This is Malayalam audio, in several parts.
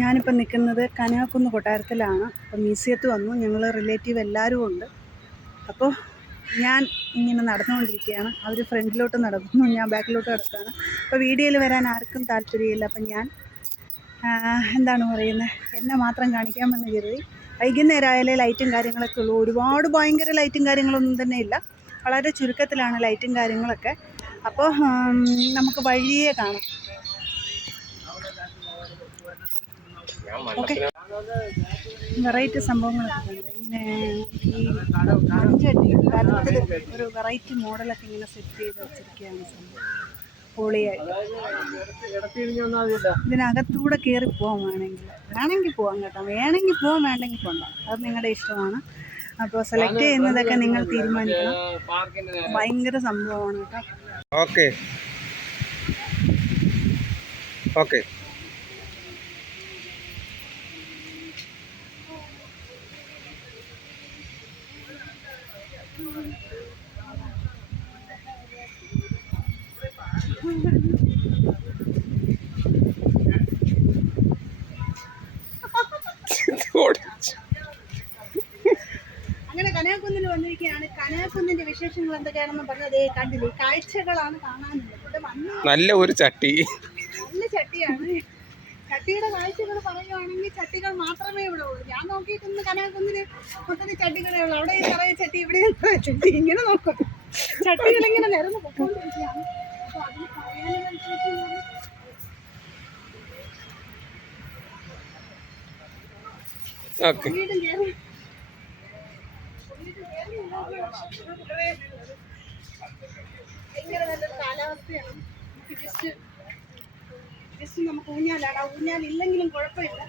ഞാനിപ്പോൾ നിൽക്കുന്നത് കനകക്കുന്ന് കൊട്ടാരത്തിലാണ്. അപ്പോൾ മ്യൂസിയത്ത് വന്നു. ഞങ്ങൾ റിലേറ്റീവ് എല്ലാവരും ഉണ്ട്. അപ്പോൾ ഞാൻ ഇങ്ങനെ നടന്നുകൊണ്ടിരിക്കുകയാണ്. അവർ ഫ്രണ്ടിലോട്ട് നടക്കുന്നു ഞാൻ ബാക്കിലോട്ട് നടക്കുകയാണ്. അപ്പോൾ വീഡിയോയിൽ വരാൻ ആർക്കും താല്പര്യമില്ല. അപ്പം ഞാൻ എന്താണ് പറയുന്നത്? എന്നെ മാത്രം കാണിക്കാമെന്ന് കരുതി. വൈകുന്നേരം ആയാലേ ലൈറ്റും കാര്യങ്ങളൊക്കെ ഉള്ളൂ. ഒരുപാട് ഭയങ്കര ലൈറ്റും കാര്യങ്ങളൊന്നും തന്നെ ഇല്ല. വളരെ ചുരുക്കത്തിലാണ് ലൈറ്റും കാര്യങ്ങളൊക്കെ. അപ്പോൾ നമുക്ക് വഴിയേ കാണാം. വെറൈറ്റി സംഭവങ്ങളൊക്കെ ഇങ്ങനെ ഈ തരത്തിൽ ഒരു വെറൈറ്റി മോഡലൊക്കെ ഇങ്ങനെ സെറ്റ് ചെയ്ത് വെച്ചിരിക്കുകയാണ് പൊളിയായിട്ട് ഇതിനകത്തൂടെ കയറി പോകാൻ വേണമെങ്കിൽ. വേണമെങ്കിൽ പോകാം കേട്ടോ. വേണമെങ്കിൽ പോകാം വേണ്ടെങ്കിൽ പോകണ്ട അത് നിങ്ങളുടെ ഇഷ്ടമാണ്. അപ്പോൾ സെലക്ട് ചെയ്യുന്നതൊക്കെ നിങ്ങൾ തീരുമാനിക്കണം. ഭയങ്കര സംഭവമാണ് കേട്ടോ. ഓക്കെ. ഓക്കെ അങ്ങനെ കനകക്കുന്നിൽ വന്നിരിക്കുകയാണ്. കനകക്കുന്നിന്റെ വിശേഷങ്ങൾ എന്തൊക്കെയാണെന്ന് പറഞ്ഞത് കണ്ടില്ലേ കാഴ്ചകളാണ് കാണാനുള്ളത്. നല്ല ഒരു ചട്ടി. ചട്ടിയാണ്. ചട്ടിയുടെ കാഴ്ചകൾ പറയുവാണെങ്കിൽ ചട്ടികൾ മാത്രമേ ഇവിടെ ഉള്ളൂ. ഞാൻ നോക്കിയിട്ട് ഇന്ന് കനകക്കുന്നിൽ മൊത്തത്തിൽ ചട്ടികളേ ഉള്ളൂ. അവിടെ നിറയെ ചട്ടി ഇവിടെ ചട്ടി. ഇങ്ങനെ നോക്കും. ചട്ടികൾ ഇങ്ങനെ നിരന്ന് പൊക്കോണ്ടിരിക്കുകയാണ്. അപ്പൊ അതിന് പറയാനുള്ള വിശേഷങ്ങൾ ഓക്കെ ഭയങ്കര നല്ലൊരു കാലാവസ്ഥയാണ്. ജസ്റ്റ് ജസ്റ്റ് നമുക്ക് ഊഞ്ഞാലാടാം. ഊഞ്ഞാലില്ലെങ്കിലും കുഴപ്പമില്ല.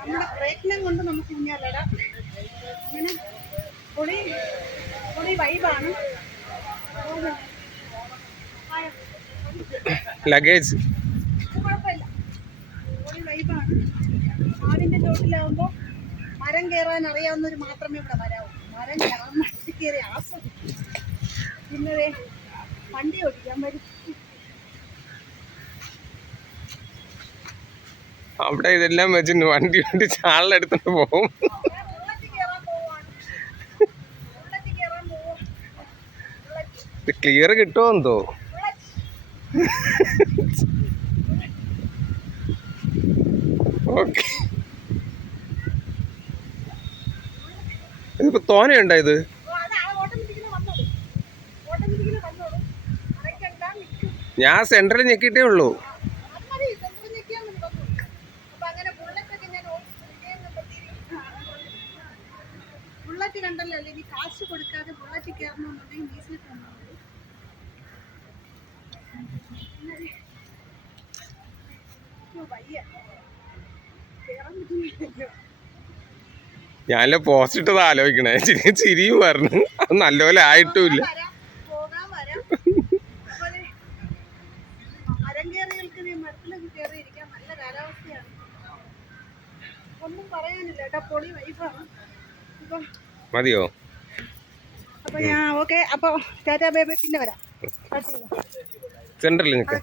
നമ്മുടെ പ്രയത്നം കൊണ്ട് നമുക്ക് ഊഞ്ഞാലാടാം. അങ്ങനെ പൊളി പൊളി വൈബാണ് ലഗേജ് കുഴപ്പമില്ല. പൊളി വൈബാണ് ആവിന്റെ ചോട്ടിലാവുമ്പോൾ മരം കയറാൻ അറിയാവുന്നവർ മാത്രമേ ഇവിടെ വരാവൂ. മരം കയറാൻ മരത്തിൽ കയറി ആസ്വദിക്കും. പിന്നെ വണ്ടി ഓടിക്കാൻ വരും. അവിടെ ഇതെല്ലാം വെച്ച് വണ്ടി വണ്ടി ചാളിലെടുത്തിട്ട് പോവും. ഇത് ക്ലിയർ കിട്ടുമോ തോ ഓക്കെ ഇതിപ്പോ തോനെയുണ്ടോ ഇത്? ഞാൻ സെന്ററിൽ ഞെക്കിയിട്ടേ ഉള്ളൂ അത് മതി സെൻട്രൽ ഞെക്കിയാൽ മതി വന്നോളൂ അപ്പൊ അങ്ങനെ ബുള്ളറ്റൊക്കെ ഞാൻ ബുള്ളറ്റ് കണ്ടല്ലോ അല്ലെങ്കിൽ കാശ് കൊടുക്കാതെ ബുള്ളറ്റ് കയറണമെന്നുണ്ടെങ്കിൽ മീസിൽ തന്നാൽ മതി ഞാനല്ല പോസ്റ്റ് ഇട്ടത് ആലോചിക്കണേ. ചിരി ചിരിയും പറഞ്ഞു. അത് നല്ലപോലെ ആയിട്ടുമില്ല. ഒന്നും പറയാനില്ല. കേട്ടോ പൊളി വൈഫാണ് ഇപ്പൊ മതിയോ? അപ്പൊ ഞാൻ ഓക്കെ അപ്പൊ ടാറ്റാ ബേബി പിന്നെ വരാം. സെന്ററിൽ നിൽക്കാം